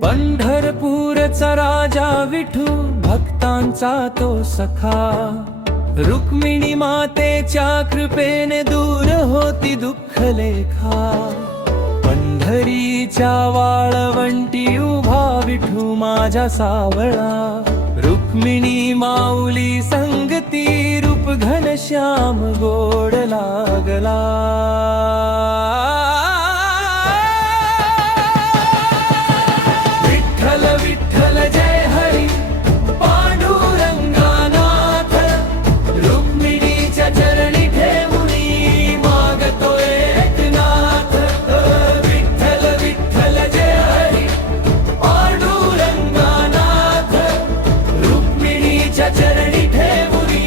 पंढरपूरचा राजा विठू भक्तांचा तो सखा, रुक्मिणी मातेच्या कृपेने दूर होती दुःख लेखा। पंढरीच्या वाळवंटी उभा विठू माझा सावळा, रुक्मिणी माऊली संगती रूप घनश्याम गोड लागला। विठ्ठल विठ्ठल जय हरी पांडुरंगानाथ, रुक्मिणीच्या चरणी ठेवुनी मागतो एकनाथ। विठ्ठल विठ्ठल जय हरी पांडुरंगानाथ, रुक्मिणीच्या चरणी ठेवुनी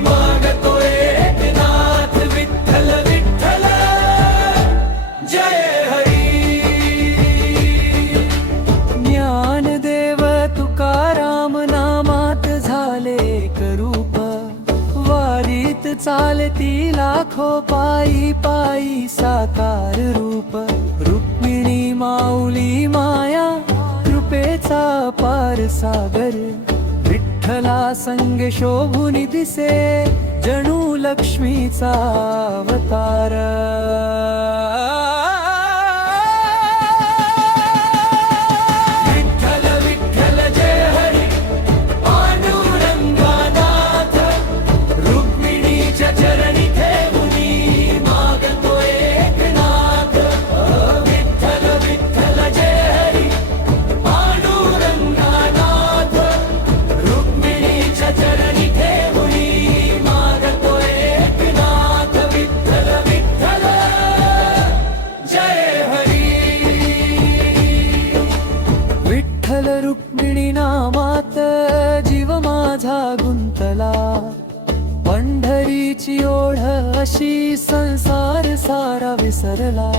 मागतो एकनाथ। विठ्ठल विठ्ठल जय हरी। ज्ञानदेव तुकाराम नामात झाले एक रूप, वारीत चालती लाखो पायी पायी साकार रूप। रुक्मिणी माऊली माया कृपेचा पार सागर, विठ्ठला संग शोभुनी दिसे जणू लक्ष्मीचा अवतार। विठ्ठल विठ्ठल जय हरी पांडुरंगानाथ, रुक्मिणीच्या चरणी ठेवुनी मागतो एकनाथ। विठ्ठल विठ्ठल जय हरी पांडुरंगानाथ, रुक्मिणीच्या चरणी ठेवुनी मागतो एकनाथ। विठ्ठल विठ्ठल जय हरी। विठ्ठल रुक्मिणी नामात जीव माझा गुंतला, पंढरीची ओढ अशी संसार सारा विसरला।